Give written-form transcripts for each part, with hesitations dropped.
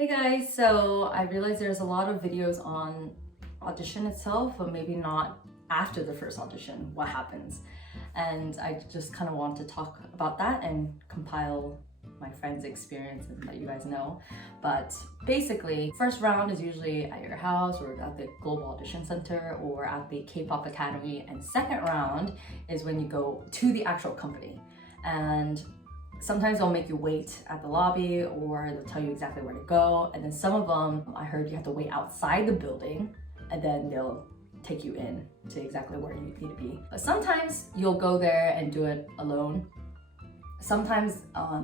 Hey guys, so I realized there's a lot of videos on audition itself, but maybe not after the first audition, what happens. And I just kind of want to talk about that and compile my friend's experience and let you guys know. But basically, first round is usually at your house or at the Global Audition Center or at the Kpop Academy. And second round is when you go to the actual company. And sometimes they'll make you wait at the lobby or they'll tell you exactly where to go. And then some of them, I heard you have to wait outside the building and then they'll take you in to exactly where you need to be. But sometimes you'll go there and do it alone. Sometimes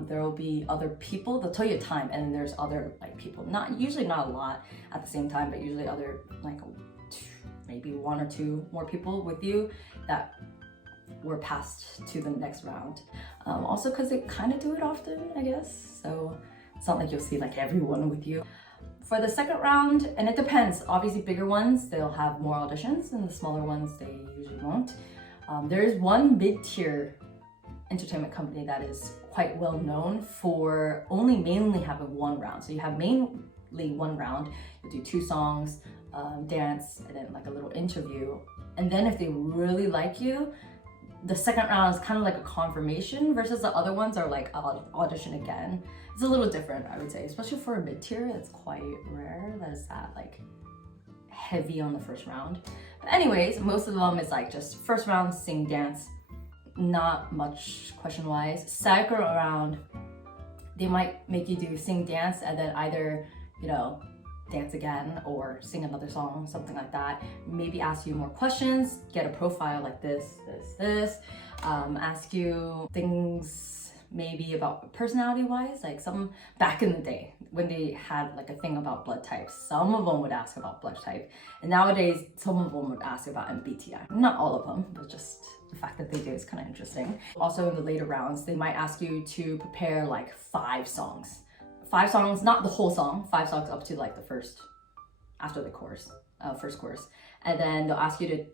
there will be other people, they'll tell you a time and then there's other people, usually not a lot at the same time, but usually other maybe one or two more people with you that were passed to the next round. Also because they kind of do it often, I guess. So it's not like you'll see everyone with you. For the second round, and it depends, obviously bigger ones, they'll have more auditions and the smaller ones, they usually won't. There is one mid-tier entertainment company that is quite well known for mainly having one round. So you have mainly one round, you do 2 songs, dance, and then a little interview. And then if they really like you, the second round is kind of like a confirmation versus the other ones are audition again. It's a little different, I would say, especially for a mid-tier. It's quite rare that it's that heavy on the first round. But anyways, most of them is just first round, sing, dance, not much question-wise. Second round, they might make you do sing, dance, and then either, dance again or sing another song, something like that. Maybe ask you more questions, get a profile like this, ask you things maybe about personality-wise, some back in the day when they had a thing about blood types, some of them would ask about blood type, and nowadays some of them would ask about MBTI. Not all of them, but just the fact that they do is kind of interesting. Also in the later rounds, they might ask you to prepare 5 songs. 5 songs, not the whole song, 5 songs up to the first, after the chorus, first chorus. And then they'll ask you to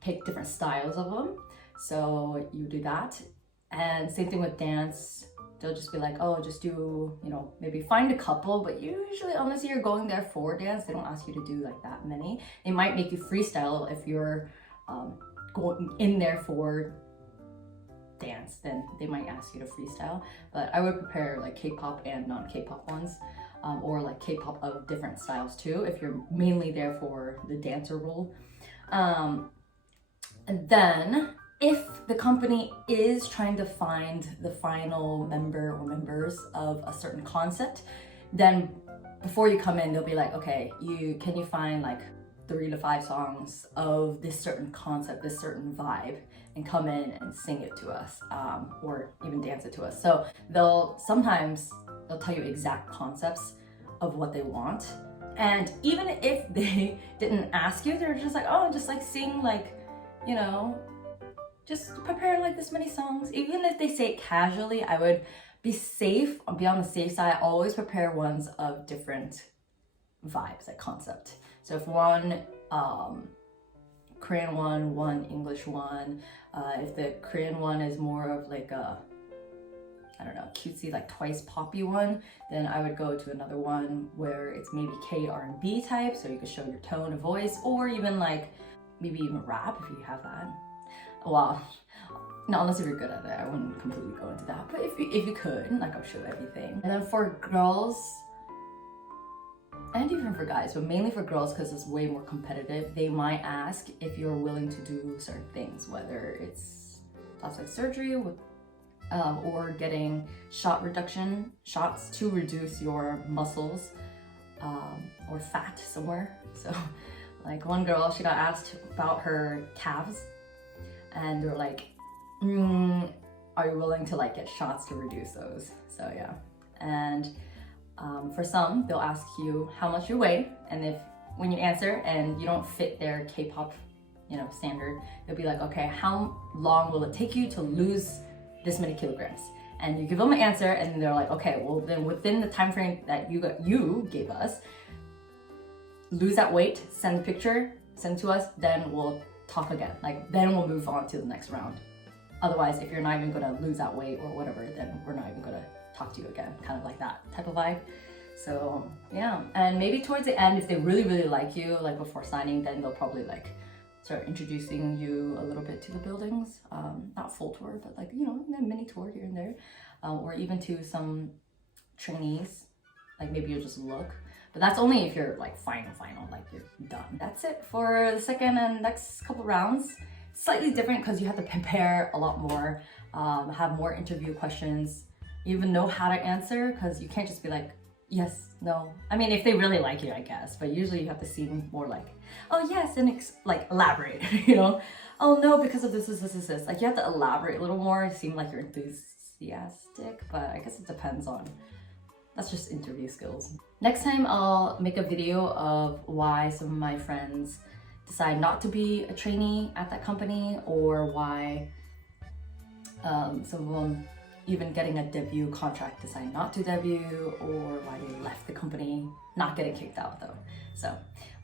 pick different styles of them. So you do that. And same thing with dance. They'll just be oh, just do, maybe find a couple, but usually unless you're going there for dance, they don't ask you to do that many. They might make you freestyle if you're going in there for dance, then they might ask you to freestyle. But I would prepare K-pop and non-K-pop ones, or K-pop of different styles too, if you're mainly there for the dancer role. And then if the company is trying to find the final member or members of a certain concept, then before you come in, they'll be okay, can you find 3 to 5 songs of this certain concept, this certain vibe, and come in and sing it to us, or even dance it to us. So sometimes they'll tell you exact concepts of what they want. And even if they didn't ask you, they're just oh, just sing just prepare this many songs. Even if they say it casually, I would be on the safe side. I always prepare ones of different vibes, concept. So if one Korean one English one, if the Korean one is more of a, I don't know, cutesy Twice poppy one, then I would go to another one where it's maybe K-R&B type, so you could show your tone of voice, or even maybe even rap if you have that. Well, not unless if you're good at it, I wouldn't completely go into that, but if you could, I'll show everything. And then for girls, and even for guys, but mainly for girls because it's way more competitive, they might ask if you're willing to do certain things, whether it's plastic surgery or getting shots to reduce your muscles or fat somewhere. So one girl, she got asked about her calves and they're are you willing to get shots to reduce those? So yeah. And for some, they'll ask you how much you weigh, and when you answer and you don't fit their K-pop, standard, they'll be okay, how long will it take you to lose this many kilograms? And you give them an answer, and they're okay, well then within the time frame that you gave us, lose that weight, send a picture, send it to us, then we'll talk again. Then we'll move on to the next round. Otherwise, if you're not even gonna lose that weight or whatever, then we're not even gonna talk to you again, kind of that type of vibe. So yeah, and maybe towards the end, if they really like you, like before signing, then they'll probably like start introducing you a little bit to the buildings. Not full tour, but like, you know, a mini tour here and there, or even to some trainees. Like maybe you'll just look, but that's only if you're like final, like you're done. That's it for the second and next couple rounds. Slightly different because you have to prepare a lot more, have more interview questions, you even know how to answer, because you can't just be like, yes, no. I mean, if they really like you, I guess, but usually you have to seem more like, oh yes, and like elaborate, you know? Oh no, because of this. Like you have to elaborate a little more, seem like you're enthusiastic, but I guess it depends on, that's just interview skills. Next time I'll make a video of why some of my friends decide not to be a trainee at that company, or why some of them even getting a debut contract decide not to debut, or why they left the company, not getting kicked out though. So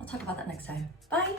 I'll talk about that next time. Bye!